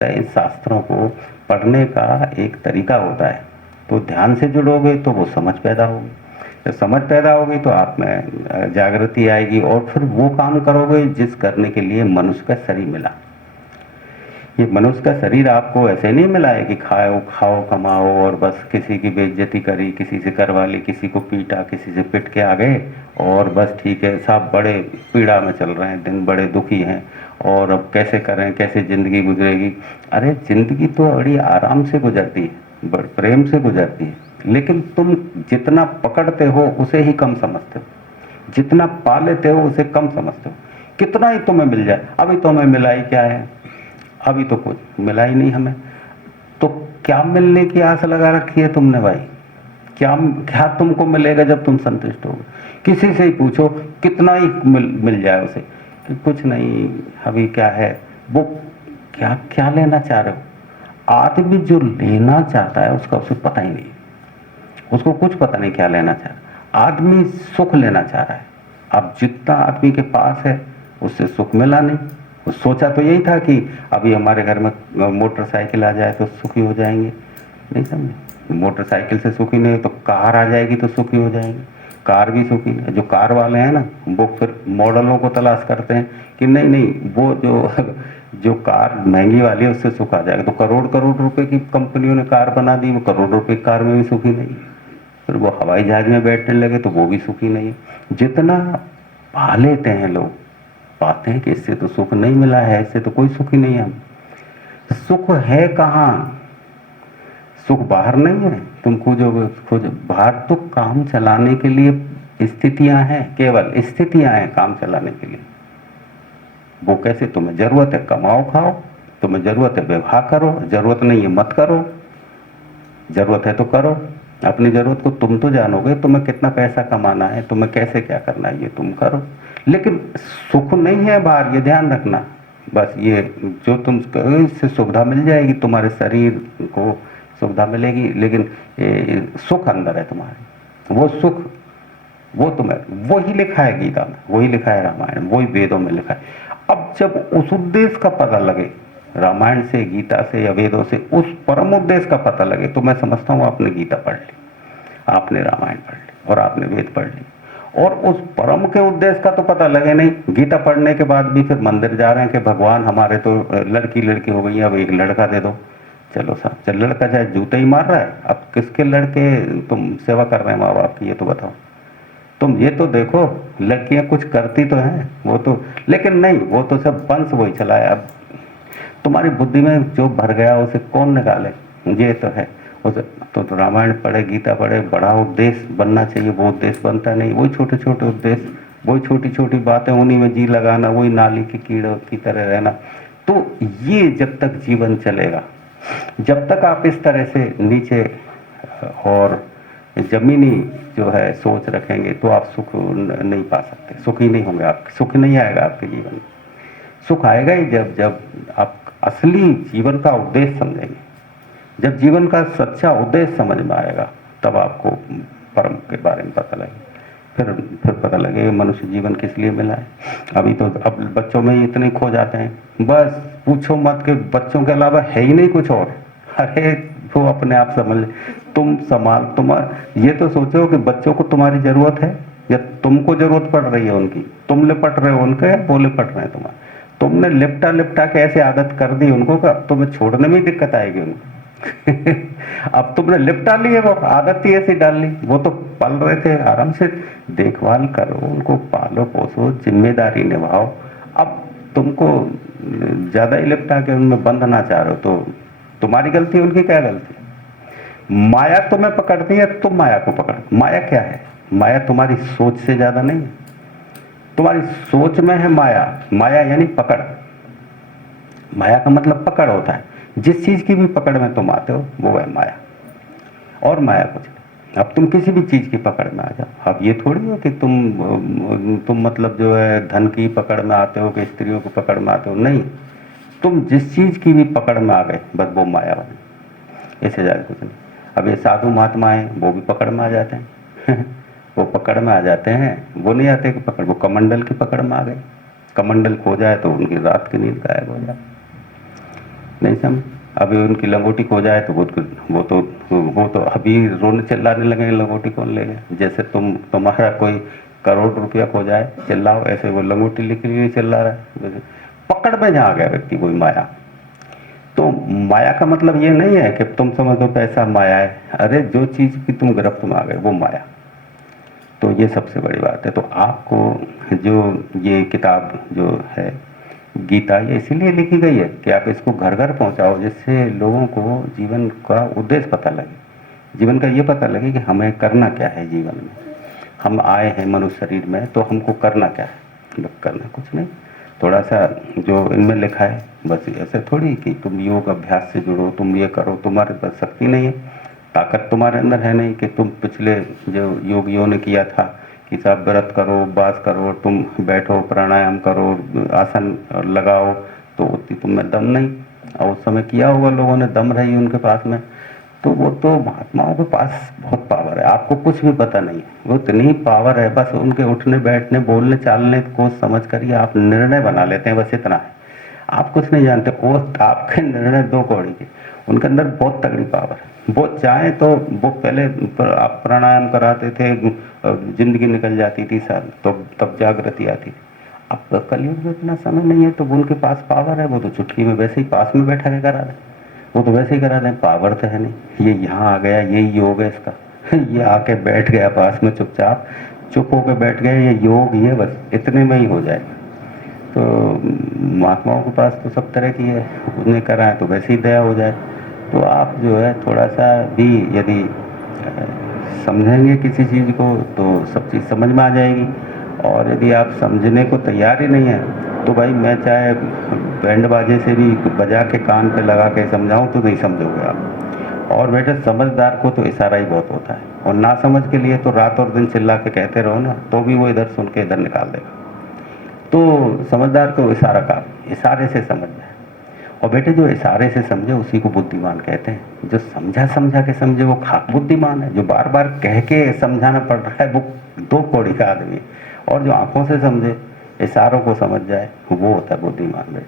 इन शास्त्रों को पढ़ने का एक तरीका होता है। तो ध्यान से जुड़ोगे तो वो समझ पैदा होगी, जब समझ पैदा होगी तो आप में जागृति आएगी और फिर वो काम करोगे जिस करने के लिए मनुष्य का शरीर मिला। ये मनुष्य का शरीर आपको ऐसे नहीं मिला है कि खाओ खाओ कमाओ और बस किसी की बेइज्जती करी, किसी से करवा ली, किसी को पीटा, किसी से पिट के आ गए और बस ठीक है, सब बड़े पीड़ा में चल रहे हैं, दिन बड़े दुखी हैं और अब कैसे करें, कैसे ज़िंदगी गुजरेगी। अरे ज़िंदगी तो बड़ी आराम से गुजरती है, बड़े प्रेम से गुजरती है, लेकिन तुम जितना पकड़ते हो उसे ही कम समझते हो, जितना पा लेते हो उसे कम समझते हो। कितना ही तुम्हें मिल जाए, अभी तो हमें मिला ही क्या है, अभी तो कुछ मिला ही नहीं हमें, तो क्या मिलने की आस लगा रखी है तुमने भाई? क्या क्या तुमको मिलेगा जब तुम संतुष्ट होगे? किसी से ही पूछो, कितना ही मिल जाए उसे कि कुछ नहीं, अभी क्या है, वो क्या क्या लेना चाह रहे हो? आदमी जो लेना चाहता है उसका उसे पता ही नहीं, उसको कुछ पता नहीं क्या लेना चाह रहा। आदमी सुख लेना चाह रहा है। अब जितना आदमी के पास है उससे सुख मिला नहीं। वो सोचा तो यही था कि अभी हमारे घर में मोटरसाइकिल आ जाए तो सुखी हो जाएंगे, नहीं समझे? मोटरसाइकिल से सुखी नहीं तो कार आ जाएगी तो सुखी हो जाएंगे, कार भी सुखी नहीं। जो कार वाले हैं ना, वो फिर मॉडलों को तलाश करते हैं कि नहीं नहीं, वो जो जो कार महंगी वाली है उससे सुख आ जाएगा। तो करोड़ करोड़ रुपए की कंपनियों ने कार बना दी, वो करोड़ रुपए की कार में भी सुखी नहीं। फिर वो हवाई जहाज में बैठने लगे तो वो भी सुखी नहीं है। जितना पा लेते हैं लोग, पाते हैं कि इससे तो सुख नहीं मिला है, इससे तो कोई सुखी नहीं है। सुख है कहाँ? सुख बाहर नहीं है, तुम खोजोगे खोज बाहर तो काम चलाने के लिए स्थितियां हैं, केवल स्थितियां हैं काम चलाने के लिए। वो कैसे? तुम्हें जरूरत है कमाओ खाओ, तुम्हें जरूरत है व्यवहार करो, जरूरत नहीं है मत करो, जरूरत है तो करो। अपनी जरूरत को तुम तो जानोगे, तुम्हें कितना पैसा कमाना है, तुम्हें कैसे क्या करना है, ये तुम करो। लेकिन सुख नहीं है बाहर, ये ध्यान रखना। बस ये जो तुम करो इससे सुविधा मिल जाएगी, तुम्हारे शरीर को सुविधा मिलेगी, लेकिन सुख अंदर है तुम्हारे। वो सुख वो तुम्हें वही लिखा है गीता में, वही लिखा है रामायण में, वही वेदों में लिखा है। अब जब उस उद्देश्य का पता लगे, रामायण से, गीता से या वेदों से उस परम उद्देश्य का पता लगे, तो मैं समझता हूँ आपने गीता पढ़ ली, आपने रामायण पढ़ ली और आपने वेद पढ़ ली। और उस परम के उद्देश्य का तो पता लगे नहीं, गीता पढ़ने के बाद भी फिर मंदिर जा रहे हैं कि भगवान हमारे तो लड़की लड़की हो गई, अब एक लड़का दे दो। चलो साहब, चल लड़का चाहे जूते ही मार रहा है, अब किसके लड़के तुम सेवा कर रहे हैं माँ बाप की, ये तो बताओ। तुम ये तो देखो, लड़कियां कुछ करती तो हैं वो तो, लेकिन नहीं, वो तो सब वंश वही चला है। अब तुम्हारी बुद्धि में जो भर गया उसे कौन निकाले? ये तो है उसे तो रामायण पढ़े, गीता पढ़े, बड़ा उद्देश्य बनना चाहिए, वो उद्देश्य बनता नहीं। वही छोटे छोटे उद्देश्य, वही छोटी छोटी बातें, उन्हीं में जी लगाना, वही नाली के कीड़ों की तरह रहना। तो ये जब तक जीवन चलेगा, जब तक आप इस तरह से नीचे और जमीनी जो है सोच रखेंगे, तो आप सुख नहीं पा सकते, सुखी नहीं होंगे आप, सुख नहीं आएगा आपके जीवन में। सुख आएगा ही जब जब आप असली जीवन का उद्देश्य समझेंगे। जब जीवन का सच्चा उद्देश्य समझ में आएगा, तब आपको परम के बारे में पता लगेगा। फिर पता लगेगा मनुष्य जीवन किस लिए मिला है। अभी तो अब बच्चों में ही इतने खो जाते हैं, बस पूछो मत कि बच्चों के अलावा है ही नहीं कुछ और। अरे वो अपने आप समझ, तुम ये तो सोचो कि बच्चों को तुम्हारी जरूरत है या तुमको जरूरत पड़ रही है उनकी? तुम लिपट रहे हो उनके, वो लिपट रहे हैं तुम्हारे। तुमने लिपटा लिपटा के ऐसे आदत कर दी उनको का, तुम्हें छोड़ने में दिक्कत आएगी उनको। अब तुमने लिपटा ली है, वो आदत ही ऐसी डाल ली, वो तो पल रहे थे आराम से। देखभाल करो उनको, पालो पोसो, जिम्मेदारी निभाओ। अब तुमको ज्यादा ही लिपटा के उनमें बंधना चाह रहे हो, तो तुम्हारी गलती, उनकी क्या गलती? माया तुम्हें पकड़ती है, तुम माया को पकड़। माया क्या है? माया तुम्हारी सोच से ज्यादा नहीं है, तुम्हारी सोच में है माया। माया यानी पकड़। माया का मतलब पकड़ होता है। जिस चीज की भी पकड़ में तुम आते हो वो है माया, और माया कुछ नहीं। अब तुम किसी भी चीज की पकड़ में आ जाओ। अब ये थोड़ी हो कि तुम मतलब जो है धन की पकड़ में आते हो कि स्त्रियों की पकड़ में आते हो, नहीं। तुम जिस चीज की भी पकड़ में आ गए, बस वो माया बनी, इससे ज्यादा कुछ नहीं। अब ये साधु महात्मा है, वो भी पकड़ में आ जाते हैं। वो पकड़ में आ जाते हैं, वो नहीं आते कि पकड़, वो कमंडल की पकड़ में आ गए। कमंडल खो जाए तो उनकी रात की नींद गायब हो जाए। नहीं समझ। अभी उनकी लंगोटी खो जाए तो वो तो अभी रोने चिल्लाने लगेंगे, लंगोटी कौन ले गया। जैसे तुम्हारा कोई करोड़ रुपया खो जाए चिल्लाओ, ऐसे वो लंगोटी लेके लिए चिल्ला रहा है। जैसे पकड़ में जहाँ आ गया व्यक्ति कोई माया। तो माया का मतलब ये नहीं है कि तुम समझ लो पैसा माया है। अरे जो चीज की तुम गिरफ्त में आ गए वो माया। तो ये सबसे बड़ी बात है। तो आपको जो ये किताब जो है गीता, ये इसीलिए लिखी गई है कि आप इसको घर घर पहुंचाओ, जिससे लोगों को जीवन का उद्देश्य पता लगे, जीवन का ये पता लगे कि हमें करना क्या है जीवन में। हम आए हैं मनुष्य शरीर में, तो हमको करना क्या है। करना कुछ नहीं, थोड़ा सा जो इनमें लिखा है बस, ऐसे थोड़ी कि तुम योग अभ्यास से जुड़ो, तुम ये करो, तुम्हारे पास शक्ति नहीं है, ताकत तुम्हारे अंदर है नहीं कि तुम पिछले जो योगियों ने किया था कि सब व्रत करो, उपवास करो, तुम बैठो, प्राणायाम करो, आसन लगाओ, तो उतनी तुम में दम नहीं। और उस समय किया होगा लोगों ने, दम रही उनके पास में। तो वो तो महात्माओं के पास बहुत पावर है, आपको कुछ भी पता नहीं है, वो इतनी पावर है। बस उनके उठने बैठने बोलने चालने को समझ कर ही आप निर्णय बना लेते हैं, बस इतना है। आप कुछ नहीं जानते, वो आपके निर्णय दो कौड़ी के, उनके अंदर बहुत तगड़ी पावर है। वो चाहे तो वो पहले आप प्राणायाम कराते थे, जिंदगी निकल जाती थी साल, तो तब जागृति आती थी। अब कलयुग में इतना समय नहीं है, तो उनके पास पावर है, वो तो चुटकी में वैसे ही पास में बैठा के करा दें, वो तो वैसे ही करा दें। पावर तो है नहीं। ये यहाँ आ गया, यही योग है इसका। ये आके बैठ गया पास में चुपचाप, चुप होकर बैठ गया, ये योग ही है, बस इतने में ही हो जाएगा। तो महात्माओं के पास तो सब तरह की है, उन्हें कराएं तो वैसे ही दया हो जाए। तो आप जो है थोड़ा सा भी यदि समझेंगे किसी चीज़ को, तो सब चीज़ समझ में आ जाएगी। और यदि आप समझने को तैयार ही नहीं है, तो भाई मैं चाहे बैंड बाजे से भी बजा के कान पे लगा के समझाऊं तो नहीं समझोगे आप। और बेटे समझदार को तो इशारा ही बहुत होता है, और ना समझ के लिए तो रात और दिन चिल्ला के कहते रहो ना, तो भी वो इधर सुन के इधर निकाल देगा। तो समझदार को इशारा का, इशारे से समझ जाए। और बेटे जो इशारे से समझे उसी को बुद्धिमान कहते हैं। जो समझा समझा के समझे वो बुद्धिमान है। जो बार बार कह के समझाना पड़ रहा है वो दो कौड़ी का आदमी है। और जो आंखों से समझे, इशारों को समझ जाए, वो होता है बुद्धिमान बेटे।